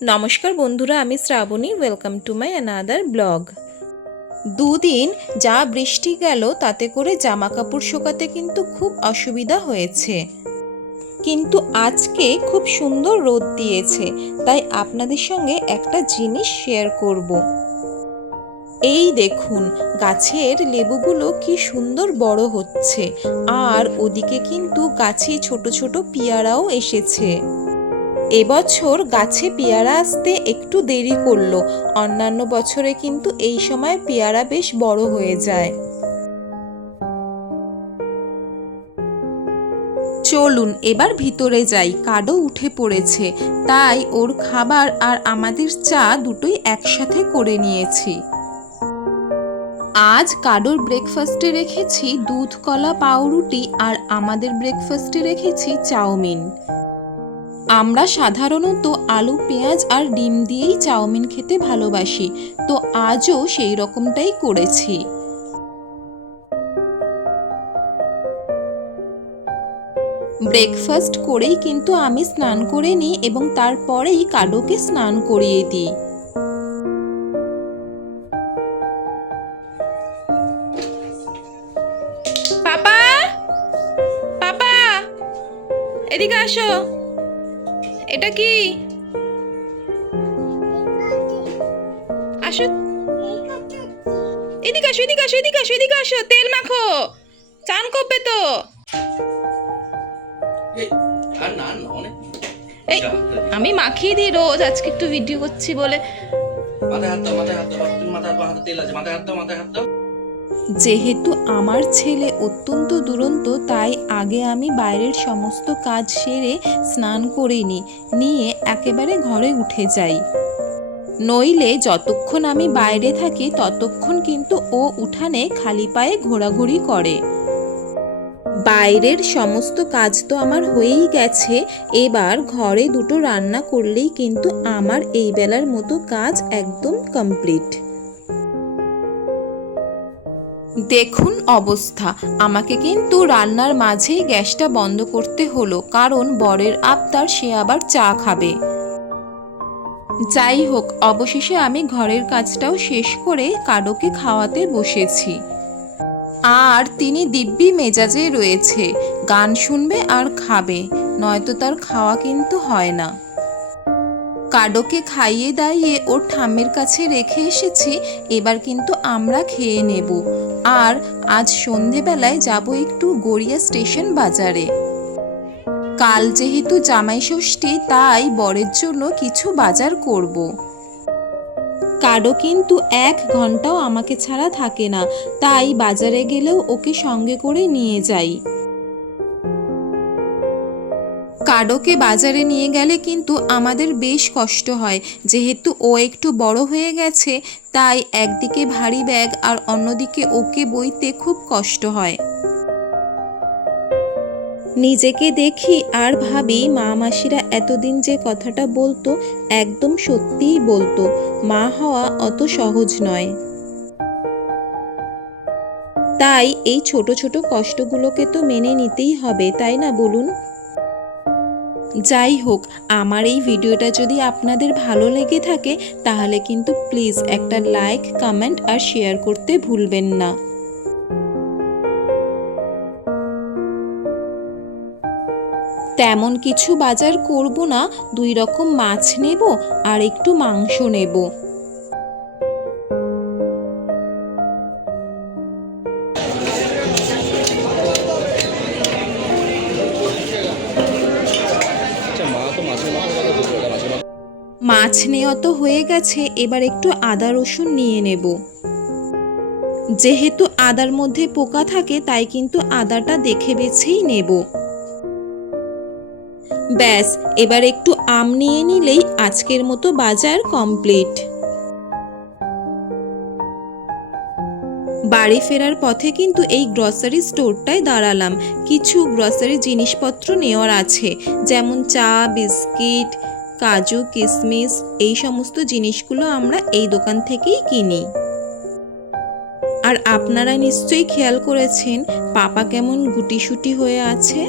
নমস্কার বন্ধুরা, আমি Shrabani welcome to my another blog দুদিন যা বৃষ্টি গেল, তাতে করে জামা কাপড় শোকাতে কিন্তু খুব অসুবিধা হয়েছে। কিন্তু আজকে খুব সুন্দর রোদ দিয়েছে, তাই আপনাদের সঙ্গে একটা জিনিস শেয়ার করব। এই দেখুন, গাছের লেবুগুলো কি সুন্দর বড় হচ্ছে, আর ওদিকে কিন্তু গাছে ছোট ছোট পিয়ারাও এসেছে। এবছর গাছে পেয়ারা আসতে একটু দেরি করল। অন্যান্য বছরে কিন্তু এই সময় পেয়ারা বেশ বড় হয়ে যায়। চলুন, এবার ভিতরে যাই। কাডো উঠে পড়েছে। তাই ওর খাবার আর আমাদের চা দুটোই একসাথে করে নিয়েছি। আজ কাডোর ব্রেকফাস্টে রেখেছি দুধ, কলা, পাউরুটি আর আমাদের ব্রেকফাস্টে রেখেছি চাউমিন। আমরা সাধারণত আলু, পেঁয়াজ আর ডিম দিয়েই চাউমিন খেতে ভালোবাসি, তো আজও সেই রকমটাই করেছি। ব্রেকফাস্ট করেই কিন্তু আমি স্নান করে নিই এবং তারপরেই কাডোকে স্নান করিয়ে দিই। পাপা! পাপা! এদিকে আসো। এটা কি? আসো। এদিকে আসো এদিকে আসো এদিকে আসো এদিকে আসো। তেল মাখো। চান করবে তো। এই, আমি মাখিয়ে দিই রোজ আজকে একটু ভিডিও করছি বলে। মাথায় হাত দাও মাথায় হাত দাও মাথায় হাত হাতে তেল আছে মাথায় হাত দাও মাথায় হাত দাও। যেহেতু আমার ছেলে অত্যন্ত দুরন্ত, তাই আগে আমি বাইরের সমস্ত কাজ সেরে স্নান করে নিই নিয়ে একেবারে ঘরে উঠে যাই। নইলে যতক্ষণ আমি বাইরে থাকি, ততক্ষণ কিন্তু ও উঠানে খালি পায়ে ঘোরাঘুরি করে। বাইরের সমস্ত কাজ তো আমার হয়েই গেছে, এবার ঘরে দুটো রান্না করলেই কিন্তু আমার এই বেলার মতো কাজ একদম কমপ্লিট। দেখুন অবস্থা। আমাকে কিন্তু রান্নার মাঝেই গ্যাসটা বন্ধ করতে হলো, কারণ বরের আবদার সে আবার চা খাবে। যাই হোক, অবশেষে আমি ঘরের কাজটাও শেষ করে কাডোকে খাওয়াতে বসেছি। আর তিনি দিব্যি মেজাজে রয়েছে, গান শুনবে আর খাবে, নয়তো তার খাওয়া কিন্তু হয় না। কাডোকে খাইয়ে দাইয়ে ওর ঠাম্মির কাছে রেখে এসেছি, এবার কিন্তু আমরা খেয়ে নেব। আর আজ সন্ধেবেলায় যাব একটু গড়িয়া স্টেশন বাজারে। কাল যেহেতু জামাই ষষ্ঠী, তাই বরের জন্য কিছু বাজার করব। কাডো কিন্তু এক ঘন্টাও আমাকে ছাড়া থাকে না, তাই বাজারে গেলেও ওকে সঙ্গে করে নিয়ে যাই। কাডোকে বাজারে নিয়ে গেলে কিন্তু আমাদের বেশ কষ্ট হয়। যেহেতু ও একটু বড় হয়ে গেছে, তাই একদিকে ভারী ব্যাগ আর অন্যদিকে ওকে বইতে খুব কষ্ট হয়। নিজেকে দেখি আর ভাবি, মা, মাসিরা এতদিন যে কথাটা বলতো, একদম সত্যিই বলতো। মা হওয়া অত সহজ নয়। তাই এই ছোট ছোট কষ্টগুলোকে তো মেনে নিতেই হবে, তাই না বলুন? যাই হোক, আমার এই ভিডিওটা যদি আপনাদের ভালো লেগে থাকে, তাহলে কিন্তু প্লিজ একটা লাইক কমেন্ট আর শেয়ার করতে ভুলবেন না। তেমন কিছু বাজার করব না, দুই রকম মাছ নেব আর একটু মাংস নেব। মাছ নেওয়া তো হয়ে গেছে, এবার একটু আদা রসুন নিয়ে নেব। যেহেতু আদার মধ্যে পোকা থাকে, তাই কিন্তু আদাটা দেখে বেছেই নেব। ব্যাস, এবার একটু আম নিয়ে নিলেই আজকের মতো বাজার কমপ্লিট। বাড়ি ফেরার পথে কিন্তু এই গ্রসারি স্টোরটায় দাঁড়ালাম। কিছু গ্রসারি জিনিসপত্র নেওয়ার আছে, যেমন চা, বিস্কিট কাজু কিশমিশ এই সমস্ত জিনিসগুলো আমরা এই দোকান থেকেই কিনি। আর আপনারা নিশ্চয়ই খেয়াল করেছেন, পাপা কেমন গুটিসুটি হয়ে আছে?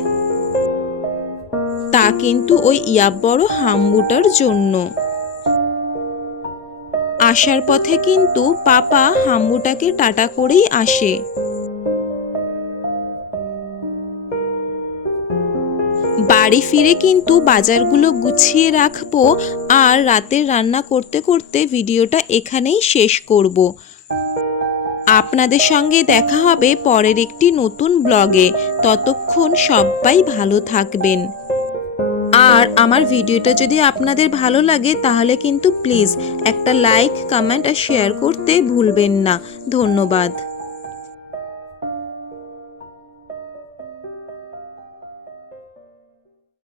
তা কিন্তু ওই ইয়াব বড় হাম্বুটার জন্য। আসার পথে কিন্তু পাপা হাম্বুটাকে টাটা করেই আসে। বাড়ি ফিরে কিন্তু বাজারগুলো গুছিয়ে রাখব আর রাতের রান্না করতে করতে ভিডিওটা এখানেই শেষ করব। আপনাদের সঙ্গে দেখা হবে পরের একটি নতুন ব্লগে। ততক্ষণ সবাই ভালো থাকবেন। আর আমার ভিডিওটা যদি আপনাদের ভালো লাগে তাহলে কিন্তু প্লিজ একটা লাইক, কমেন্ট আর শেয়ার করতে ভুলবেন না। ধন্যবাদ।